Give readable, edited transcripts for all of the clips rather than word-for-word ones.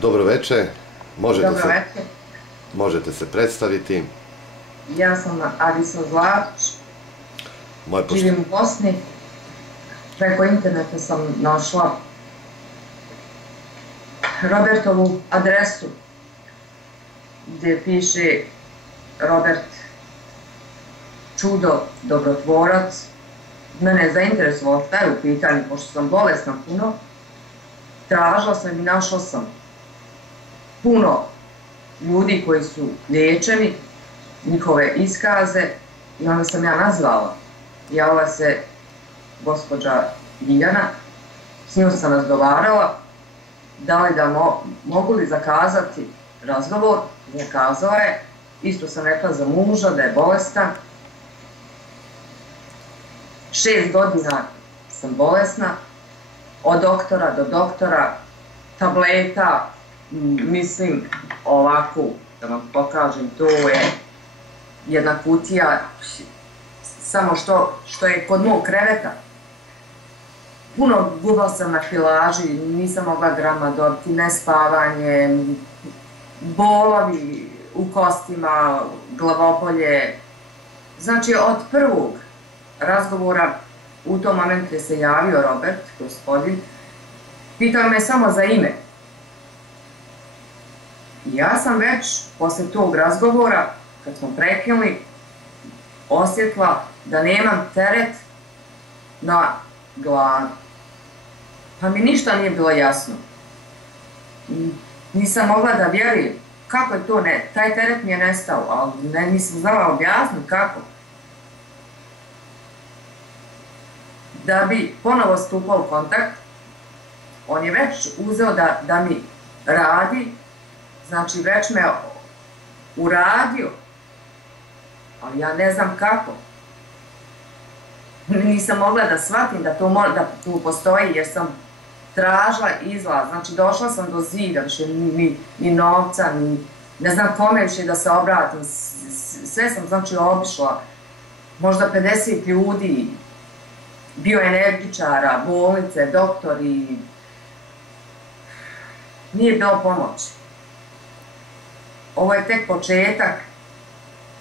Dobro večer, Dobro večer, možete se predstaviti. ja sam Adisa Zlatić, živim u Bosni, preko interneta sam našla Robertovu adresu gdje piše Robert čudo, dobrotvorac. Mene je zainteresovalo šta je u pitanju, pošto sam bolesna puno, tražila sam i našla sam puno ljudi koji su liječeni, njihove iskaze i onda sam ja nazvala. Javila se gospođa Ljiljana, s njom sam razgovarala, da li da mogu li zakazati razgovor, zakazala je, isto sam rekla za muža da je bolestan. 6 godina sam bolesna, od doktora do doktora, tableta, mislim ovako, da vam pokažem, to je jedna kutija, samo što je kod mog kreveta. Puno gubila sam na kilaži, nisam mogla grama dobiti, nespavanje, bolovi u kostima, glavobolje. Znači od prvog razgovora u tom momentu je se javio Robert, gospodin, pitao me samo za ime. Ja sam već posle tog razgovora, kad smo prekinuli, osjetila da nemam teret na glavi. Pa mi ništa nije bilo jasno. Nisam mogla da vjerujem kako je to, taj teret mi je nestao, ali nisam znala objasniti kako. Da bi ponovo stupao u kontakt, on je već uzeo da mi radi, znači već me uradio, ali ja ne znam kako. Nisam mogla da shvatim da tu postoji jer sam tražila izlaz, znači došla sam do zida, više ni novca, ne znam kome više da se obratim, sve sam znači obišla, možda 50 ljudi, bioenergičara, bolnice, doktori, nije bilo pomoći. Ovo je tek početak,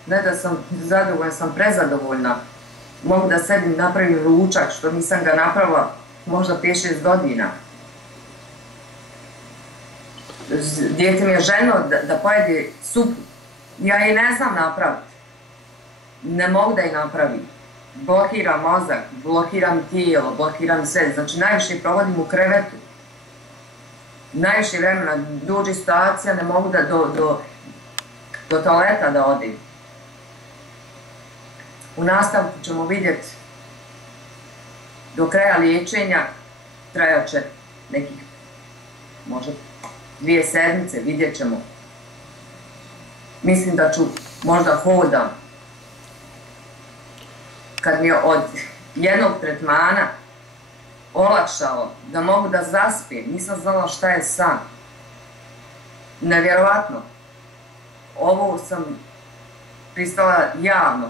ne da sam zadovoljna, sam prezadovoljna. Mogu da sebi napravim ručak, što nisam ga napravila možda 5-6 godina. Dijete mi je željno da pojede supu. Ja je ne znam napraviti. Ne mogu da je napravim. Blokiram mozak, blokiram tijelo, blokiram sve. Znači najviše provodim u krevetu. Najviše vremena dođe situacija, ne mogu da do toaleta da odim. U nastavku ćemo vidjeti do kraja liječenja, trajat će nekih možda 2 sedmice, vidjet ćemo. Mislim da ću možda hodam. Kad mi je od jednog tretmana olakšalo da mogu da zaspijem, nisam znala šta je san. Nevjerovatno. Ovo sam pristala javno.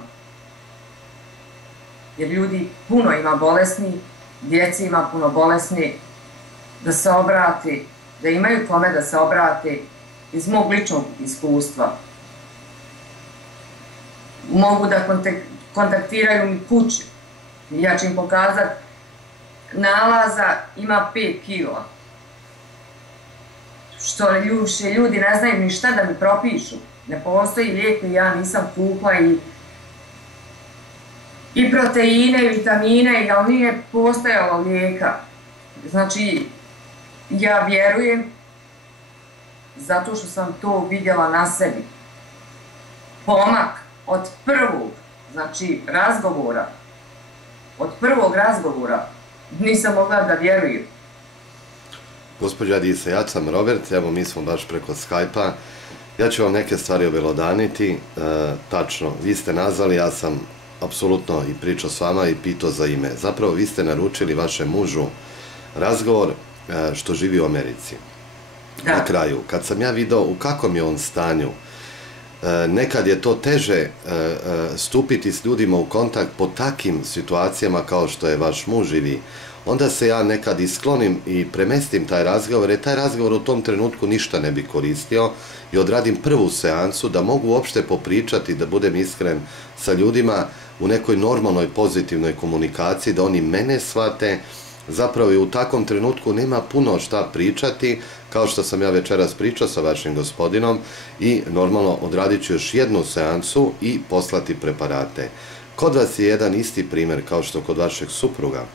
Jer ljudi puno ima bolesni, djeci ima puno bolesni, da se obrati, da imaju kome da se obrati iz mog ličnog iskustva. Mogu da kontaktiraju mi kući. Ja ću im pokazati, nalaza ima 5 kila. Što ljudi ne znaju ni šta da mi propišu. Ne postoji lijek koji ja nisam kupla i proteine, i vitamine, ali nije postojalo lijeka. Znači, ja vjerujem zato što sam to vidjela na sebi. Pomak od prvog, znači razgovora, nisam mogla da vjerujem. Gospođa Adisa, ja sam Robert, evo mi smo baš preko Skype-a. Ja ću vam neke stvari obelodaniti. Tačno, vi ste nazvali, ja sam apsolutno i pričao s vama i pitao za ime. Zapravo vi ste naručili vašem mužu razgovor što živi u Americi. Na kraju, kad sam ja vidio u kakvom je on stanju, nekad je to teže stupiti s ljudima u kontakt po takim situacijama kao što je vaš muž i vi. onda se ja nekad isklonim i premestim taj razgovor, jer taj razgovor u tom trenutku ništa ne bi koristio i odradim prvu seansu da mogu uopšte popričati, da budem iskren sa ljudima u nekoj normalnoj pozitivnoj komunikaciji, da oni mene shvate. Zapravo i u takvom trenutku nema puno šta pričati, kao što sam ja večeras pričao sa vašim gospodinom, i normalno odradit ću još jednu seansu i poslati preparate. Kod vas je jedan isti primjer kao što kod vašeg supruga.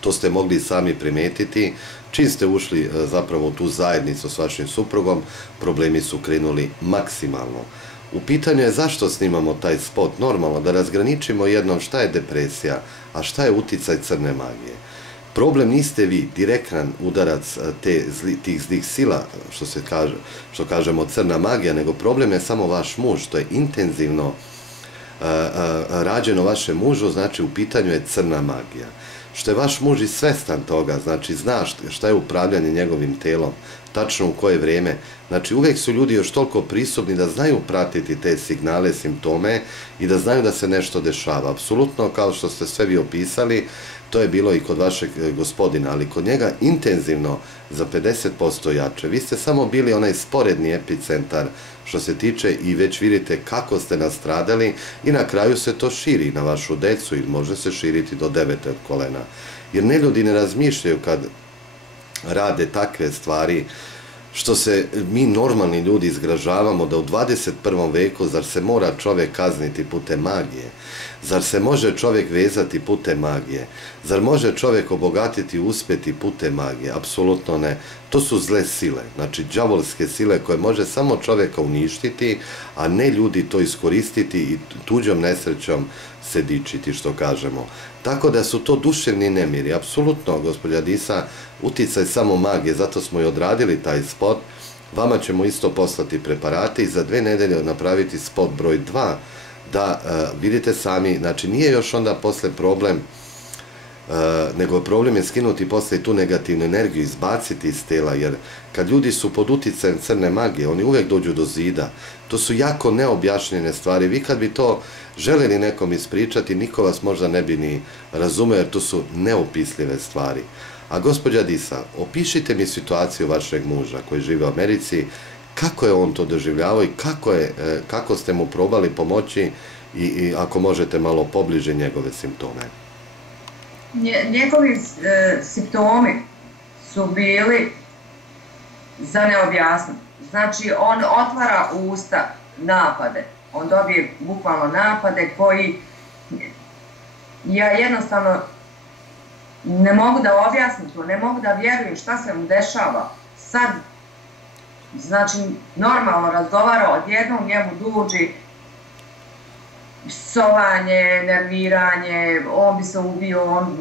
To ste mogli sami primetiti. Čim ste ušli zapravo u tu zajednicu s vašim suprugom, problemi su krenuli maksimalno. U pitanju je zašto snimamo taj spot. Normalno da razgraničimo jednom šta je depresija, a šta je uticaj crne magije. Problem niste vi, direktan udarac tih zlih sila, što kažemo crna magija, nego problem je samo vaš muž, što je intenzivno rađeno vašem mužu, znači u pitanju je crna magija. Što je vaš muž i svestan toga, znači zna šta je upravljanje njegovim telom, tačno u koje vrijeme. Znači uvijek su ljudi još toliko prisutni da znaju pratiti te signale, simptome i da znaju da se nešto dešava. Apsolutno, kao što ste sve vi opisali, to je bilo i kod vašeg gospodina, ali kod njega intenzivno za 50% jače. Vi ste samo bili onaj sporedni epicentar što se tiče i već vidite kako ste nastradali i na kraju se to širi na vašu decu ili može se širiti do 9. kolena. Jer ne, ljudi ne razmišljaju kad rade takve stvari, što se mi normalni ljudi izgražavamo da u 21. veku zar se mora čovjek kazniti putem magije? Zar se može čovjek vezati putem magije? Zar može čovjek obogatiti i uspjeti putem magije? Apsolutno ne. To su zle sile, znači đavolske sile koje može samo čovjeka uništiti, a ne ljudi to iskoristiti i tuđom nesrećom se dičiti, što kažemo. Tako da su to duševni nemiri. Apsolutno, gospođa Disa, uticaj samo magije, zato smo i odradili taj spot. Vama ćemo isto poslati preparate i za 2 nedelje napraviti spot broj 2, da vidite sami, znači nije još onda posle problem, nego problem je skinuti posle tu negativnu energiju, izbaciti iz tela, jer kad ljudi su pod uticajem crne magije, oni uvijek dođu do zida. To su jako neobjašnjene stvari. Vi kad bi to željeli nekom ispričati, niko vas možda ne bi ni razumeo, jer to su neopisljive stvari. A gospođa Disa, opišite mi situaciju vašeg muža koji živi u Americi, kako je on to doživljavao i kako ste mu probali pomoći i ako možete malo pobliže njegove simptome. Njegovi simptomi su bili za neobjasniti. Znači, on otvara usta, napade. On dobije bukvalno napade koji ja jednostavno ne mogu da objasnim to, ne mogu da vjerujem šta se mu dešava. Sad, znači, normalno razgovara, odjednom njemu duži psovanje, nerviranje, on bi se ubio, on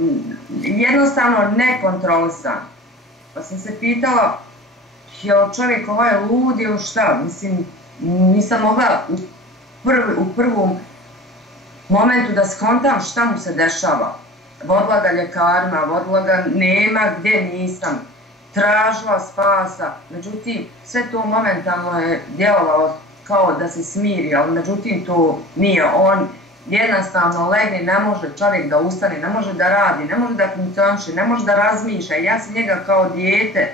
jednostavno nekontrolisan. Pa sam se pitala, je čovjek ovaj lud ili šta? Mislim, nisam mogla u prvom momentu da skontam šta mu se dešava. Vodila ga ljekarima, vodila ga nema gdje nisam, tražila spasa, međutim sve to momentalno je djelovalo kao da se smiri, ali međutim to nije. On jednostavno legne, ne može čovjek da ustane, ne može da radi, ne može da funkcioniše, ne može da razmišlja. Ja sam njega kao dijete,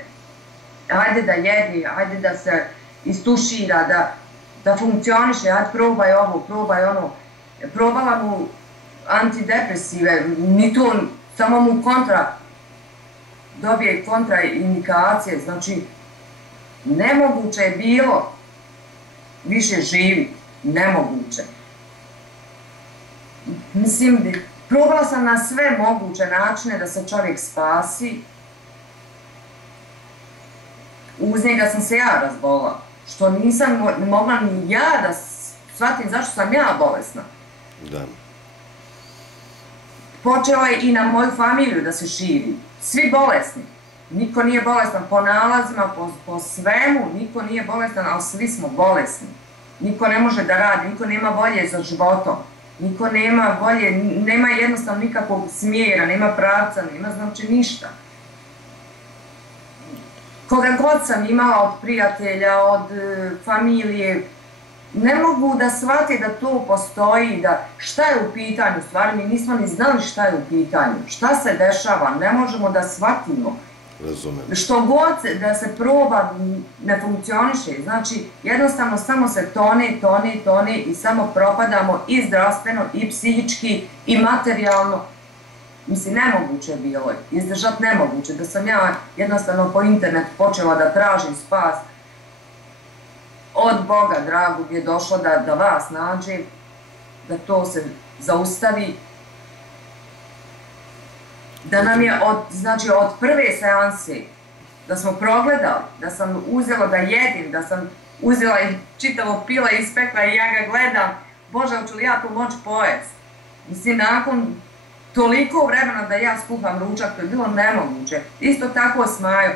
ajde da jedi, ajde da se istušira, da funkcioniše, ajde probaj ovo, probaj ono. Probala mu antidepresive, ni to, samo mu dobije kontraindikacije, znači nemoguće je bilo više živiti, nemoguće. Mislim, probala sam na sve moguće načine da se čovjek spasi. Uz njega sam se ja razbolila, što nisam mogla ni ja da shvatim zašto sam ja bolesna. Da. Počelo je i na moju familiju da se širi. Svi bolesni. Niko nije bolestan po nalazima, po svemu, niko nije bolestan, ali svi smo bolesni. Niko ne može da radi, niko nema volje za životom. Niko nema volje, nema jednostavno nikakvog smjera, nema pravca, nema znači ništa. Koga god sam imala od prijatelja, od familije, ne mogu da shvate da to postoji, da šta je u pitanju, stvari mi nismo ni znali šta je u pitanju, šta se dešava, ne možemo da shvatimo. Razumem. Što god da se proba ne funkcioniše, znači jednostavno samo se tone i samo propadamo i zdravstveno, i psihički, i materijalno. Mislim, nemoguće je bilo, izdržati nemoguće, da sam ja jednostavno po internetu počela da tražim spas, od Boga dragog je došlo da vas nađe, da to se zaustavi, da nam je od prve seanse, da smo progledali, da sam uzela da jedim, da sam uzela i čitavo pila i ispekla i ja ga gledam, Bože, hoću li ja to moći pojest? Mislim, nakon toliko vremena da ja skuham ručak, to je bilo nemoguće. Isto tako s Majom.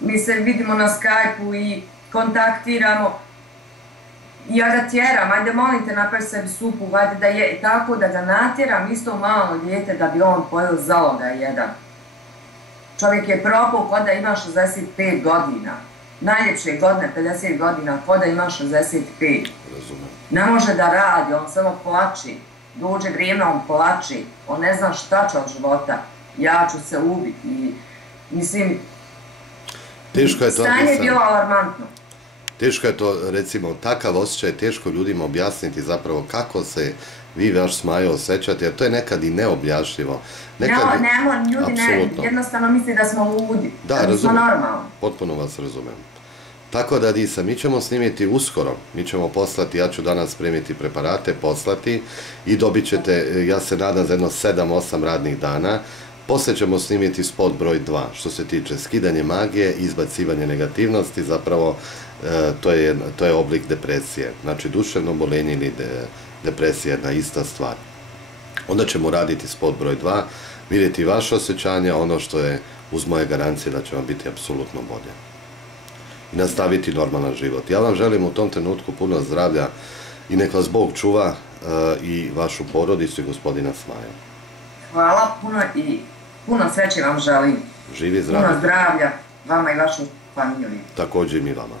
Mi se vidimo na Skype-u i kontaktiramo. Ja ga tjeram, ajde molim te napravi sebi supu, ajde da je tako da ga natjeram isto malo dijete da bi on pojel zaloga jedan. Čovjek je propao kod da ima 65 godina. Najljepše godine, 50 godina, kod da ima 65. Razumem. Ne može da radi, on samo plači. Dođe vrijeme, on plači. On ne zna šta će od života. Ja ću se ubiti. I, mislim, stanje je bilo alarmantno. Teško je to, recimo, takav osjećaj je teško ljudima objasniti zapravo kako se vi vaš Smajo osjećate, jer to je nekad i neobjašnjivo. Ljudi jednostavno misli da smo ludi, da smo normalni. Potpuno vas razumem. Tako da, Disa, mi ćemo snimiti uskoro, mi ćemo poslati, ja ću danas spremiti preparate, poslati i dobit ćete, ja se nadam, za jedno 7-8 radnih dana. Poslije ćemo snimiti spot broj 2, što se tiče skidanje magije, izbacivanje negativnosti, zapravo to je oblik depresije. Znači, duševno oboljenje ili depresija je jedna ista stvar. Onda ćemo raditi spot broj 2, vidjeti vaše osjećanja, ono što je uz moje garancije da će vam biti apsolutno bolje. I nastaviti normalan život. Ja vam želim u tom trenutku puno zdravlja i nek vas Bog čuva i vašu porodicu i gospodina Smaja. Hvala puno i puno sreće vam želim. Živi zdravi. Puno zdravlja vama i vašoj familiji. Također i mi vama.